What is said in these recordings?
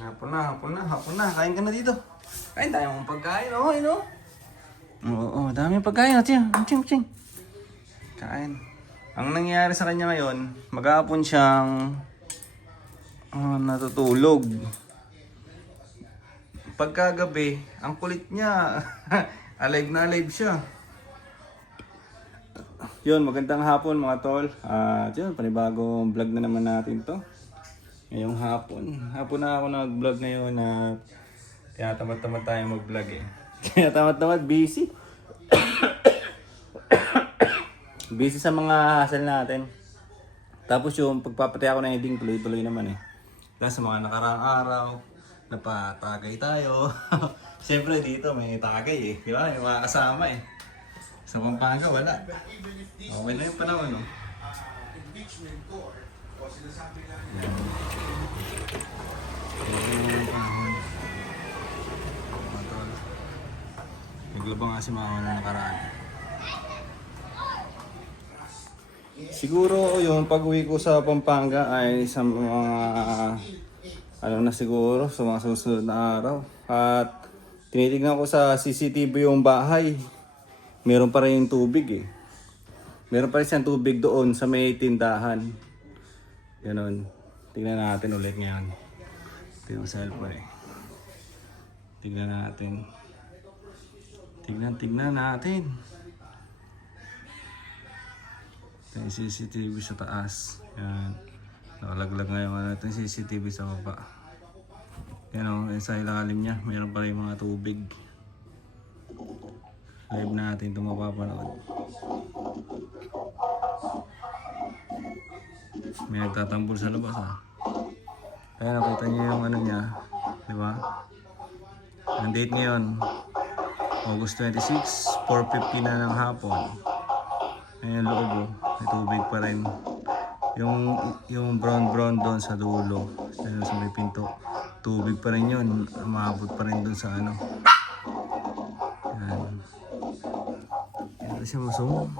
Hapon na. Kain ka na dito. Kain tayo mong pagkain, oh, no? Oo, dami yung pagkain. Ching. Kain. Ang nangyayari sa kanya ngayon, maghapon siyang natutulog. Pagkagabi, ang kulit niya. Alive na alive siya. Yun, magandang hapon mga tol. Yun, panibagong vlog na naman natin to. Ngayong hapon na ako nag-vlog ngayon na tinatamad-tamad tayo mag-vlog eh. Tinatamad-tamad, busy. Busy sa mga hassle natin. Tapos yung pagpapatay ako ng ending, tuloy-tuloy naman eh. Kasi sa mga nakaraang araw, napatagay tayo. Siyempre dito may tagay eh. Di ba? May mga kasama eh. Sa Pampanga wala. Okay na yung panahon no? Naglabang nga si mama na nakaraan. Siguro yung pag-uwi ko sa Pampanga ay sa mga na siguro sa mga susunod na araw. At tinitignan ko sa CCTV yung bahay. Meron pa rin yung tubig eh. Meron pa rin siyang tubig doon sa may tindahan. Ganon. Tingnan natin ulit ngayon. Ito yung cellphone eh. Tingnan natin. Tingnan natin. Ito yung CCTV sa taas. Yan. Nakalaglag ngayon ito yung CCTV sa baba. Yan o, sa ilalim niya. Meron pa rin mga tubig. Live natin ito mapapanood. May nagtatambol sa labas ha. Kaya nakita niyo yung ano niya. Diba? Ang date ngayon August 26, 4:50 na ng hapon. Ayan yung loob oh. May tubig pa rin. Yung brown doon sa dulo. Sa may pinto. Tubig pa rin yun. Umabot pa rin doon sa ano. Ayan. Ito siya masung.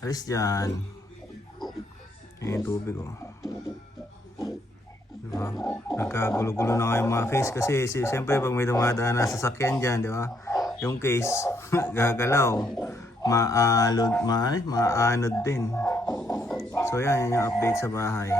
Alis dyan. Ayan yung tubig oh. Diba? Nagkagulo-gulo na nga yung mga case kasi siyempre pag may dumadaan na sasakyan dyan, di ba? Yung case gagalaw. Maanod din. So yan yung update sa bahay.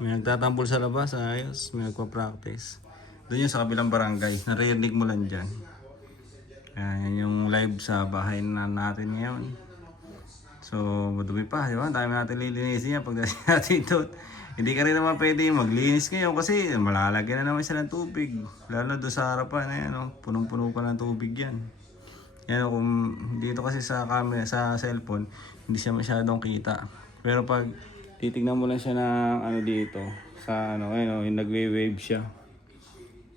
May nagtatambol sa labas, ayos. May nagpa-practice. Doon yung sa kabilang barangay. Naririnig mo lang dyan. Yan yung live sa bahay na natin ngayon. So, madumi pa, di ba? Dami natin lilinisin yan pagdating natin doon. Hindi ka rin naman pwede maglinis ngayon kasi malalagyan na naman siya ng tubig. Lalo doon sa harapan, ayan, no? Punong-puno pa ng tubig yan. Yan, kung dito kasi sa camera, sa cellphone, hindi siya masyadong kita. Pero pag titignan mo lang siya ng ano dito, sa ano, ayun, yung nagwe-wave siya.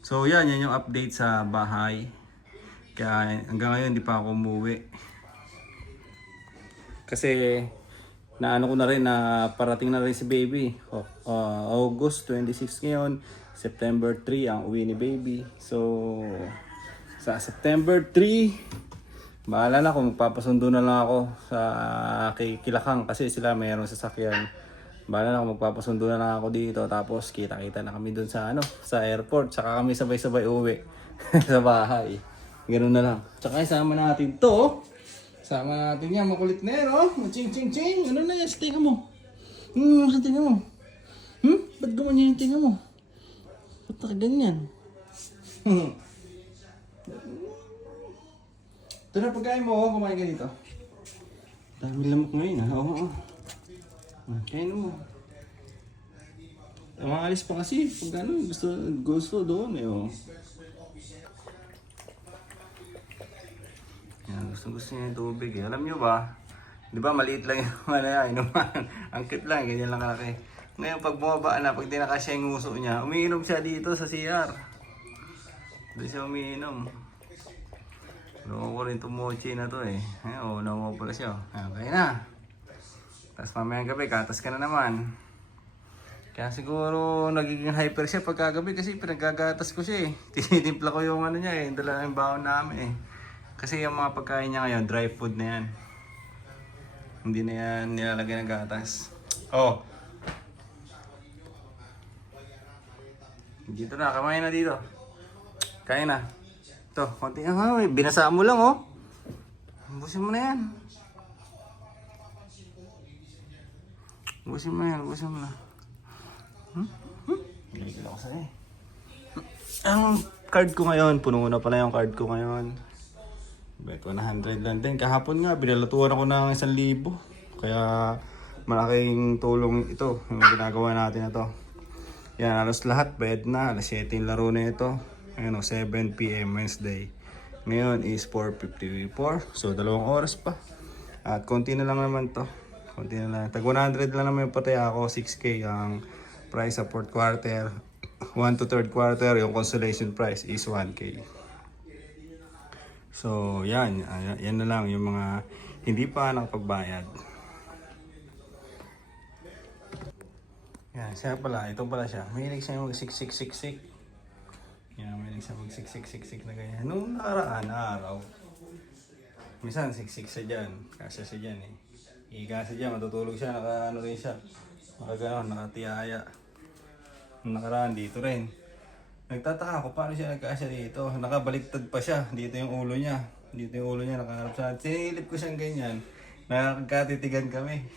So, yan yung update sa bahay. Kaya hanggang ngayon hindi pa ako umuwi. Kasi naano ko na rin na parating na rin si baby. August 26 ngayon, September 3 ang uwi ni baby. So sa September 3, bahala na kung magpapasundo na lang ako sa kay Kilakang kasi sila mayroong sasakyan. Bahala na kung magpapasundo na lang ako dito tapos kita-kita na kami doon sa ano, sa airport. Saka kami sabay-sabay uwi sa bahay. Ganoon na lang. Tsaka isama natin to. Sama natin yan, makulit na yan, oh. Ching. Ano na yan sa tinga mo? Sa tinga mo? Ba't gumanyan yung tinga mo? Ba't ka ganyan? Ito na pagkain mo, oh. Kumain ka dito. Dami lamok ngayon, ha? Oo. Kain mo. Maalis pa kasi. Pag ano, gusto doon, eh, oh. Yan, gusto niya yung tubig eh. Alam nyo ba? Di ba maliit lang yung inuman. Ang cute lang, ganyan lang kalaki. Ngayon pag bumaba na, pag di nakasya yung nguso niya, umiinom siya dito sa CR. Doon siya umiinom. Loko ko rin itong mochi na to eh. Ayun, nakuha pala siya. Ayun, kaya na. Tapos mamayang gabi, katas ka na naman. Kaya siguro nagiging hyper siya pagkagabi kasi pinagagatas ko siya eh. Tinitimpla ko yung ano niya eh, dala yung baon namin eh. Kasi yung mga pagkain niya ngayon, dry food na yan. Hindi na yan nilalagay ng gatas. Oh! Dito na, kamain na dito. Kain na. Ito, konti na. Binasaan mo lang, oh. Busin mo na yan. Busin mo na yan, busin mo na. Bigil ako sa'yo. Ang card ko ngayon, puno na pala yung card ko ngayon. Bet 100 lang din. Kahapon nga, binalatuan ako ng 1,000. Kaya malaking tulong ito, yung ginagawa natin na to. Yan, alas lahat, bayad na. Alas 7 yung laro na ito. Ayun o, 7 PM Wednesday. Ngayon is 4:54. So, 2 oras pa. At konti na lang naman to. Konti na lang. Tag 100 lang naman yung patay ako. 6K ang price sa 4th quarter. 1 to 3rd quarter, yung consolation price is 1K. So, yan. Yan na lang yung mga hindi pa nakapagbayad. Yan, siya pala. Ito pala siya. Mahilig siya mag-6-6-6-6. Yan, mahilig siya mag-6-6-6-6 na ganyan. Nung nakaraan araw, minsan 6-6 siya dyan. Kasya siya dyan eh. Higa siya dyan, matutulog siya. Naka-ano rin siya. Naka-ganon, nakatiyaya. Nung nakaraan dito rin. Nagtataka ako paano siya nagkasya dito. Nakabaliktad pa siya. Dito yung ulo niya. Dito yung ulo niya nakaharap sa atin. Sinilip ko siyang ganyan. Nakakatitigan kami.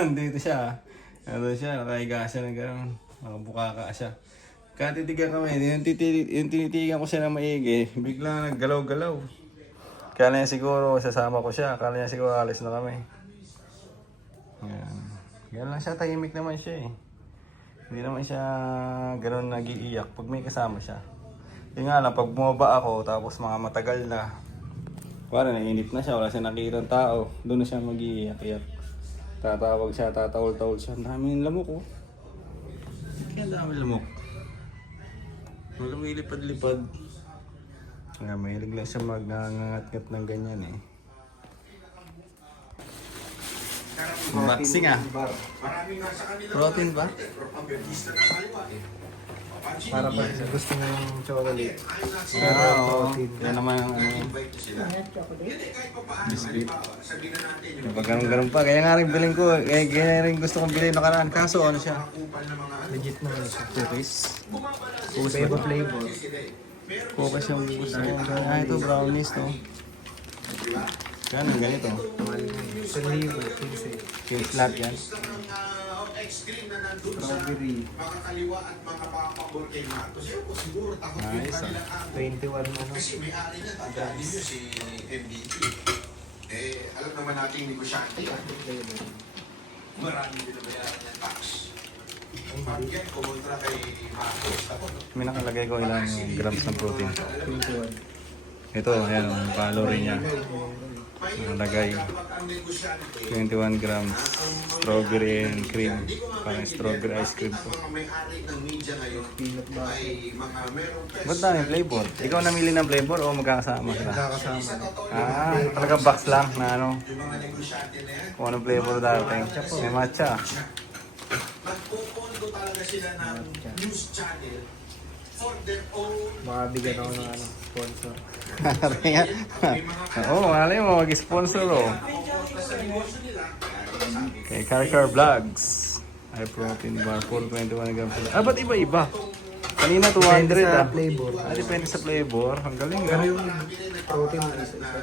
Nandito siya. Nandito siya. Nakahiga siya ng gano'n. Nakabuka ka siya. Katitigan kami. Yung tinitigan ko siya na maigi. Bigla naggalaw-galaw. Kala niya siguro sasama ko siya. Kala niya siguro alis na kami. Yan. Yan lang siya. Tahimik naman siya eh. Hindi naman siya gano'n nag-iiyak pag may kasama siya. Yung nga lang, pag bumaba ako, tapos mga matagal na, parang nainip na siya, wala siya nakikita ng tao, doon na siya mag-iiyak-iyak. Tatawag siya, tatawol-tawol siya. Ang daming lamok, oh. Kaya ang daming lamok. Lumilipad-lipad. Kaya mahilig lang siya mag-nangangat-ngat ng ganyan eh. Unboxing ah. Protein ba? Para ba gusto mo yung chocolate? Oo. Yan naman ang ano. Biscuit. Diba ganun pa. Kaya nga rin bilhin ko. Kaya rin gusto kong bilhin nakaraan. Kaso ano siya? Legit na siya. Cookies. Flavor flavor. Cookies yung gusto ko. Ah, ito brownies to. Ganun, ganito. 1,000, 15. Yung flat yan. Strawberry. Makakaliwa at makapapabor kay Mato. Siguro takot yung Nice, kanilang 21 ano. Kasi may-ari na dadali nyo si MVP. Eh, alam naman natin negosyante yan. Maraming binabayaran ng tax. Pag yan, kumontra kay Mato. May nakalagay ko ilang grams ng protein. 21. Ito, ayan, ang calorie niya. Nakalagay. 21 grams. Strawberry and cream. Parang strawberry ice cream to. Mga may-ari ng media ngayon Peanut butter. ay mga merong pesa. Ba't dami flavor? Ikaw namili ng flavor o magkakasama sila? Nakakasama. Ah, talaga box lang na ano. Yung mga negosyante na yan, Kung anong flavor dating. May matcha. magpupondo talaga sila ng news channel for their own. Makabigyan ako ng ano, sponsor. Oo, malay mo, mag-sponsor oh. Okay, Car Vlogs. High protein bar, 421 grams. Ah, ba't iba-iba? Kanina 200 Depende sa ah. flavor. Ah, depende sa flavor. Ang galing Pero ah. yung protein na isa-isa.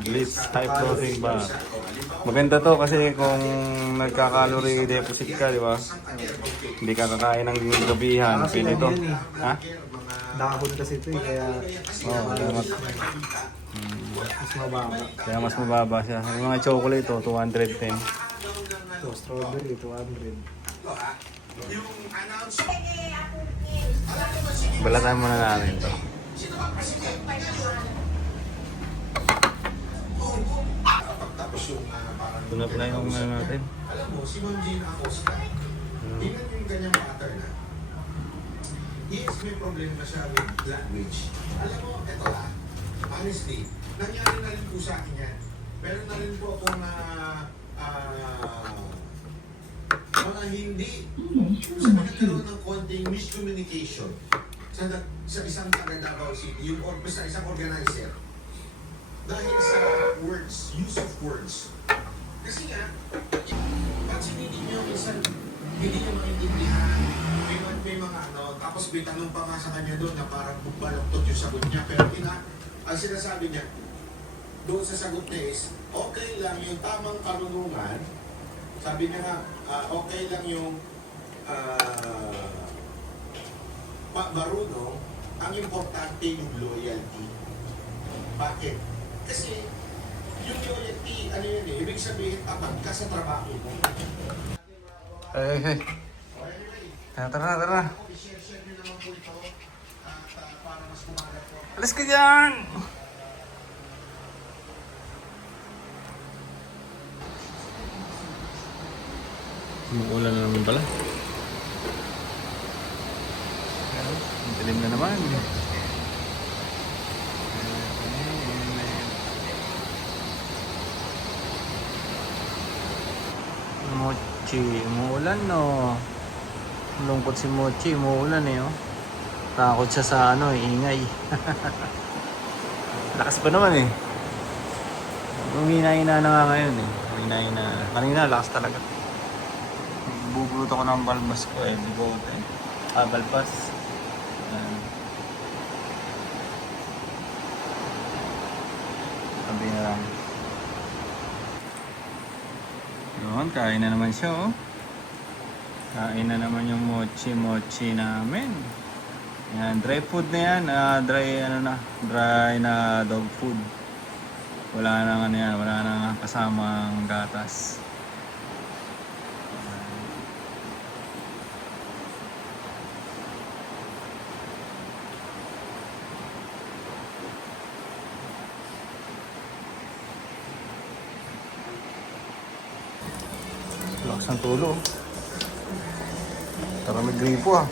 Blitz high protein bar. Maganda to kasi kung nagka-calorie deficit ka, di ba? Hindi ka kakain ng gabihan. Kasi Pili to. yan eh. Ha? Dahon kasi ito eh, kaya mas mababa. Kaya mas mababa siya. Yung mga chocolate to, 210. Ito, strawberry, 200. Balatan muna natin to. Tunap na yung ano natin. Alam mo, si Ma'am Jean Acosta, tingnan mo yung kanyang pattern na. Yes, may problema siya with language. Alam mo, ito honestly, nangyari na rin po sa akin yan. Meron na rin po akong mga hindi sa pagkakaroon ng konting miscommunication sa isang taga Davao City, yung sa isang organizer. Dahil sa words, use of words. Kasi nga, pag sinindi nyo, minsan, hindi nyo maintindihan, may mga Tapos may tanong pa nga sa kanya doon na parang baloktot yung sagot niya. Pero ang sinasabi niya, doon sa sagot niya is, okay lang yung tamang karunungan. Sabi niya nga, okay lang yung marunong. Ang importante yung loyalty. Bakit? Kasi yung loyalty, ano yun ibig sabihin, tapat ka sa trabaho mo. Hey. Tara. I-share nyo naman po ito at para mas kumagat po. Alis ka dyan! Umuulan na naman pala. Ang dilim na naman. Mochi, umuulan no. Lungkot si Mochi, umuulan eh oh. Takot siya sa ingay. Lakas pa naman eh. Umina-ina na nga ngayon eh. Umina-ina. Kanina lakas talaga. Bubulot ako ng balbas ko eh. Di ko balbas. Sabi na lang. Yun, kain na naman siya oh. Kain na naman yung mochi namin. Yan, dry food na yan. Dry na dog food. Wala nang wala nang kasamang gatas. Lakas ng tulo. Tara may gripo ah.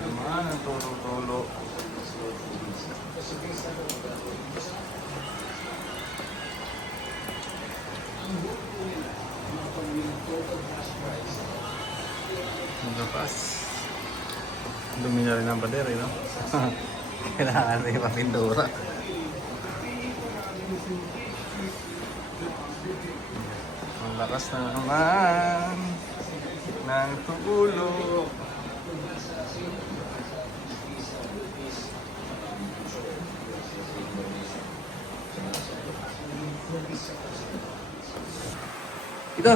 Naman ang tulo-tulo. Ang lapas. Dumi na rin ang pader eh no? Kailangan rin mapindura. Ang lakas na naman ng tulo. Ito.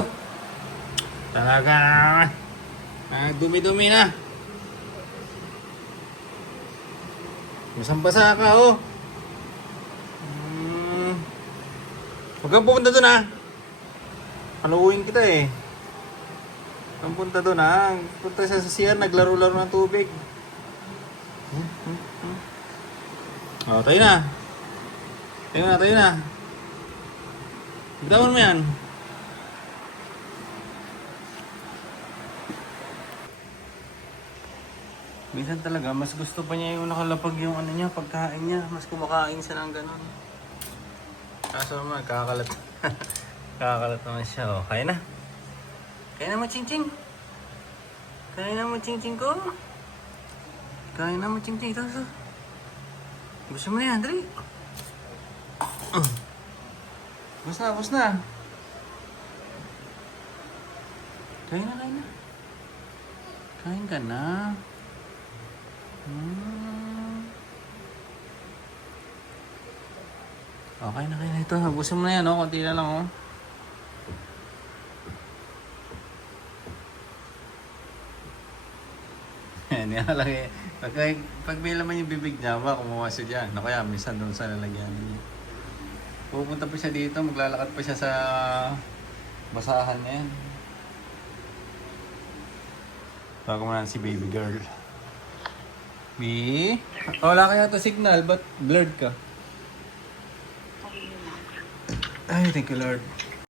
Talaga naman. Dumi-dumi na. Basang-basa ka oh. Huwag kang pupunta doon ha. Haluin kita eh. Huwag kang punta doon ha. Punta sa CR, naglaro-laro ng tubig. Oh, tayo na. Tayo na. Bitawan mo yan. Minsan talaga, mas gusto pa niya yung nakalapag yung niya, pagkain niya. Mas kumakain siya ng ganun. Kaso naman, kakalat. Kakalat naman siya. O, kaya na. Kaya na mo, Ching-Ching. Kaya na mo, Ching-Ching ko. Kaya na mo, Ching-Ching. Ito. Gusto mo na yan, dali. Bus na. Kain na. Kain ka na. Okay na ito. Habusin mo na yan, oh. Konti na lang, oh. Yan lang eh. Pag may laman yung bibig niya, kumuha siya dyan. O kaya, minsan doon sa lalagyan niya. Pupunta pa siya dito, maglalakad pa siya sa basahan niya yan. Tawag mo na si baby girl. Mi? Wala kaya to signal, but blurred ka? Ay, thank you Lord.